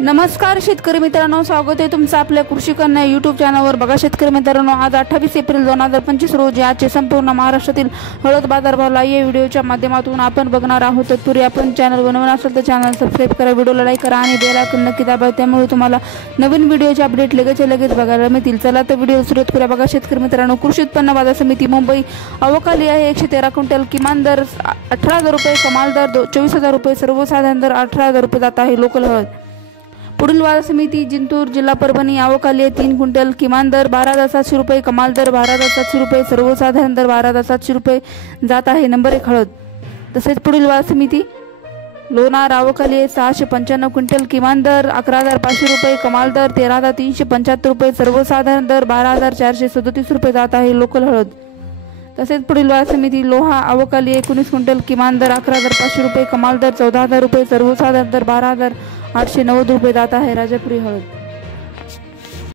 नमस्कार शेतकरी मित्रांनो, स्वागत आहे तुमचं आपल्या कृषी कन्या यूट्यूब चॅनलवर। बघा शेतकरी मित्रांनो, आज 28 एप्रिल 2025 रोजी आजचे संपूर्ण महाराष्ट्रातील हळद बाजारभाव या व्हिडिओच्या माध्यमातून आपण बघणार आहोत। तत्पूर्वी आपण चॅनल बनवून असेल तर चॅनल सबस्क्राइब करा, व्हिडिओला लाईक करा आणि बेल आयकॉन नक्की दाबा, त्यामुळे तुम्हाला नवीन व्हिडिओचे अपडेट लगेच बघायला मिळतील। चला तर व्हिडिओ सुरुवात करूया। बघा शेतकरी मित्रांनो, कृषी उत्पन्न बाजार समिती मुंबई अवकाली आहे 113 क्विंटल, किमान दर 18,000 रुपये, कमाल दर 24,000 रुपये, सर्वसाधारण दर 18,000 रुपये जात आहे। लोकल हळद पुढील बाजार समिती जिंतूर जिल्हा परभणी अवकाली 3 क्विंटल, किमान दर 12,700 रुपये, कमाल दर 12,700 रुपये, सर्वसाधारण दर 12,700 रुपये जात आहे। नंबर 1 हळद। तसेच पुढील बाजार समिती लोणार अवकाली 695 क्विंटल, किमान दर 11,500 रुपये, कमाल दर 13,375 रुपये, सर्वसाधारण दर 12,437 रुपये जात आहे। लोकल हळद। तसेच पुढील बाजार समिती लोहा अवकाली 19 क्विंटल, किमान दर 11,500 रुपये, कमाल दर 14,000 रुपये, सर्वसाधारण दर 12,890 रुपये जात आहे। राजापुरी हळद।